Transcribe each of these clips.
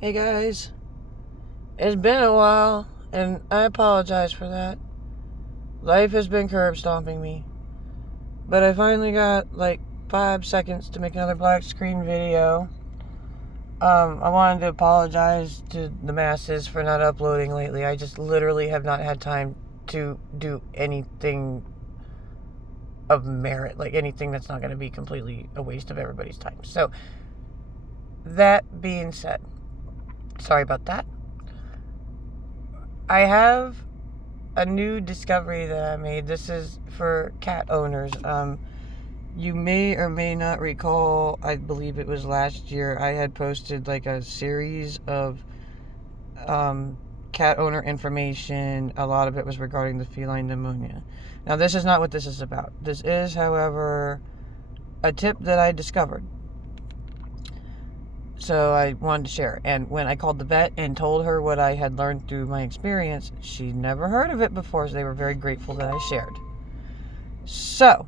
Hey guys, it's been a while, and I apologize for that. Life has been curb stomping me, but I finally got like 5 seconds to make another black screen video. I wanted to apologize to the masses for not uploading lately. I just literally have not had time to do anything of merit, like anything that's not going to be completely a waste of everybody's time. So, that being said, sorry about that. I have a new discovery that I made. This is for cat owners. You may or may not recall, I believe it was last year, I had posted like a series of cat owner information. A lot of it was regarding the feline pneumonia. Now, this is not what this is about. This is, however, a tip that I discovered. So I wanted to share. And when I called the vet and told her what I had learned through my experience, she'd never heard of it before, so they were very grateful that I shared. So,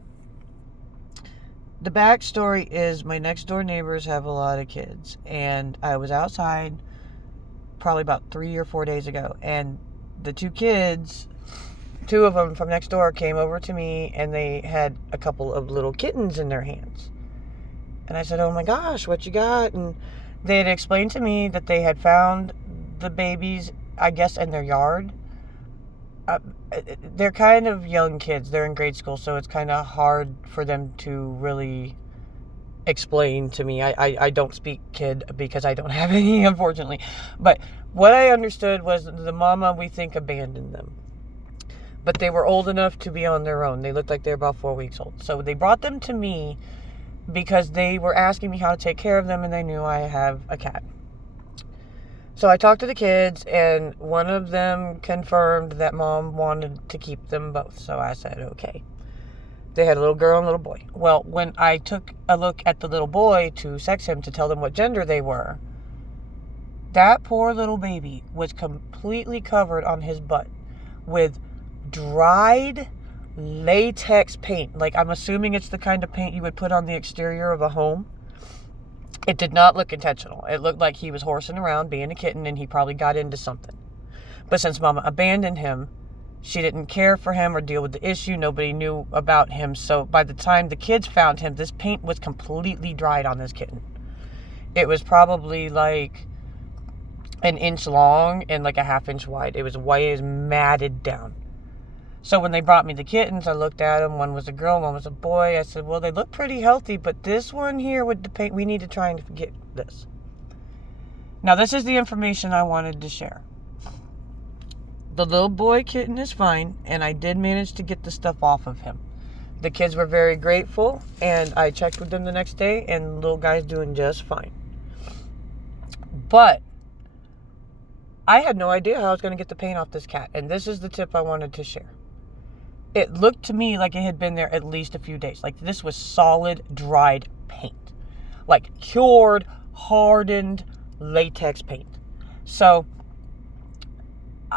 the backstory is my next door neighbors have a lot of kids. And I was outside probably about 3 or 4 days ago. And the two kids, two of them from next door, came over to me and they had a couple of little kittens in their hands. And I said, "Oh my gosh, what you got?" And they had explained to me that they had found the babies, I guess, in their yard. They're kind of young kids. They're in grade school, so it's kind of hard for them to really explain to me. I don't speak kid because I don't have any, unfortunately. But what I understood was the mama, we think, abandoned them. But they were old enough to be on their own. They looked like they were about 4 weeks old. So they brought them to me because they were asking me how to take care of them, and they knew I have a cat. So I talked to the kids, and one of them confirmed that mom wanted to keep them both. So I said, okay. They had a little girl and a little boy. Well, when I took a look at the little boy to sex him to tell them what gender they were, that poor little baby was completely covered on his butt with dried latex paint. Like, I'm assuming it's the kind of paint you would put on the exterior of a home. It did not look intentional. It looked like he was horsing around being a kitten and he probably got into something. But since mama abandoned him, she didn't care for him or deal with the issue. Nobody knew about him. So by the time the kids found him, this paint was completely dried on this kitten. It was probably like an inch long and like a half-inch wide. It was white. It was matted down. So when they brought me the kittens, I looked at them. One was a girl, one was a boy. I said, well, they look pretty healthy, but this one here with the paint, we need to try and get this. Now, this is the information I wanted to share. The little boy kitten is fine, and I did manage to get the stuff off of him. The kids were very grateful, and I checked with them the next day, and the little guy's doing just fine. But I had no idea how I was going to get the paint off this cat, and this is the tip I wanted to share. It looked to me like it had been there at least a few days. Like, this was solid, dried paint. Like, cured, hardened latex paint. So,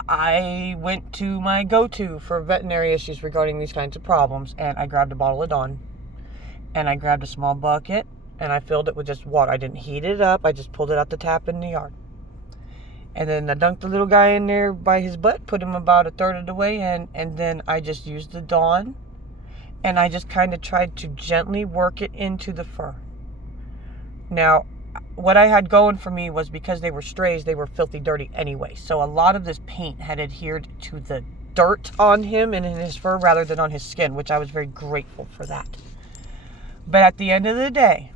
I went to my go-to for veterinary issues regarding these kinds of problems, and I grabbed a bottle of Dawn, and I grabbed a small bucket, and I filled it with just water. I didn't heat it up. I just pulled it out the tap in the yard. And then I dunked the little guy in there by his butt, put him about a third of the way in, and then I just used the Dawn, and I just kind of tried to gently work it into the fur. Now, what I had going for me was because they were strays, they were filthy dirty anyway. So a lot of this paint had adhered to the dirt on him and in his fur rather than on his skin, which I was very grateful for that. But at the end of the day,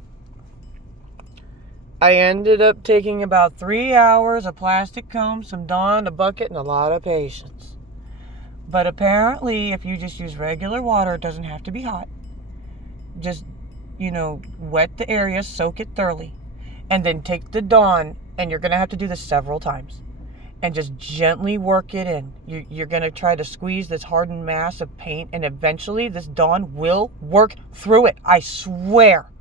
I ended up taking about 3 hours, a plastic comb, some Dawn, a bucket, and a lot of patience. But apparently, if you just use regular water, it doesn't have to be hot. Just, wet the area, soak it thoroughly, and then take the Dawn, and you're going to have to do this several times, and just gently work it in. You're going to try to squeeze this hardened mass of paint, and eventually this Dawn will work through it. I swear.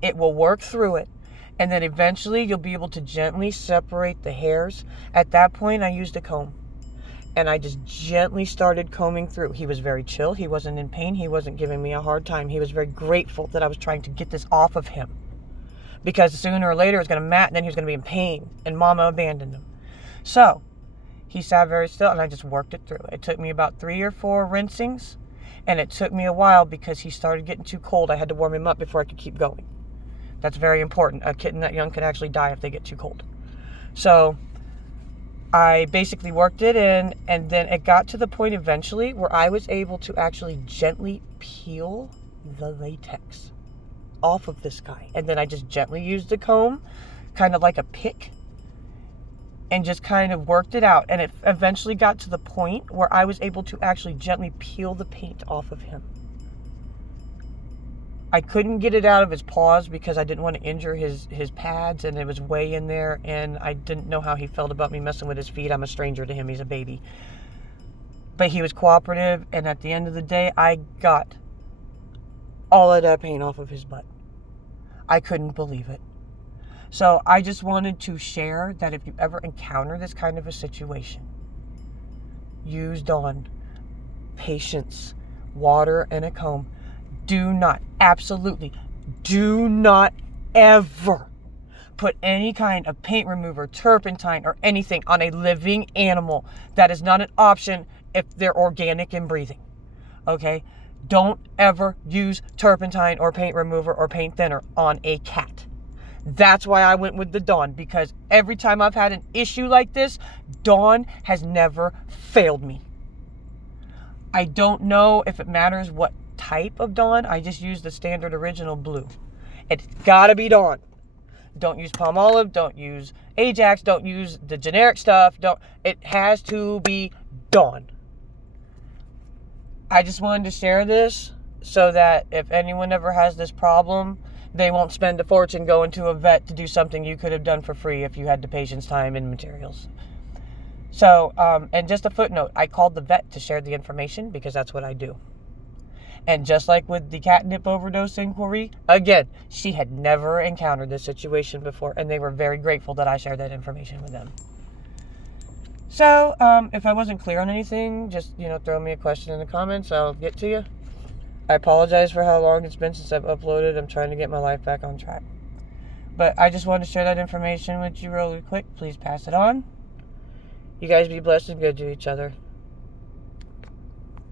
It will work through it. And then eventually you'll be able to gently separate the hairs. At that point, I used a comb. And I just gently started combing through. He was very chill. He wasn't in pain. He wasn't giving me a hard time. He was very grateful that I was trying to get this off of him. because sooner or later it's going to mat, and then he was going to be in pain, and Mama abandoned him. So he sat very still, and I just worked it through. It took me about 3 or 4 rinsings, and it took me a while because he started getting too cold. I had to warm him up before I could keep going. That's very important. A kitten that young could actually die if they get too cold. So I basically worked it in, and then it got to the point eventually where I was able to actually gently peel the latex off of this guy. And then I just gently used the comb, kind of like a pick, and just kind of worked it out. And it eventually got to the point where I was able to actually gently peel the paint off of him. I couldn't get it out of his paws because I didn't want to injure his pads, and it was way in there, and I didn't know how he felt about me messing with his feet. I'm a stranger to him. He's a baby. But he was cooperative, and at the end of the day, I got all of that paint off of his butt. I couldn't believe it. So I just wanted to share that if you ever encounter this kind of a situation, use Dawn, patience, water, and a comb. Do not, absolutely, do not ever put any kind of paint remover, turpentine, or anything on a living animal. That is not an option if they're organic and breathing. Okay? Don't ever use turpentine or paint remover or paint thinner on a cat. That's why I went with the Dawn, because every time I've had an issue like this, Dawn has never failed me. I don't know if it matters what type of Dawn. I just use the standard original blue. It's gotta be Dawn. Don't use Palmolive. Don't use Ajax. Don't use the generic stuff. It has to be Dawn. I just wanted to share this so that if anyone ever has this problem, they won't spend a fortune going to a vet to do something you could have done for free if you had the patience, time, and materials. So, and just a footnote, I called the vet to share the information because that's what I do. And just like with the catnip overdose inquiry, again, she had never encountered this situation before, and they were very grateful that I shared that information with them. So, if I wasn't clear on anything, just, throw me a question in the comments. I'll get to you. I apologize for how long it's been since I've uploaded. I'm trying to get my life back on track. But I just wanted to share that information with you really quick. Please pass it on. You guys be blessed and good to each other.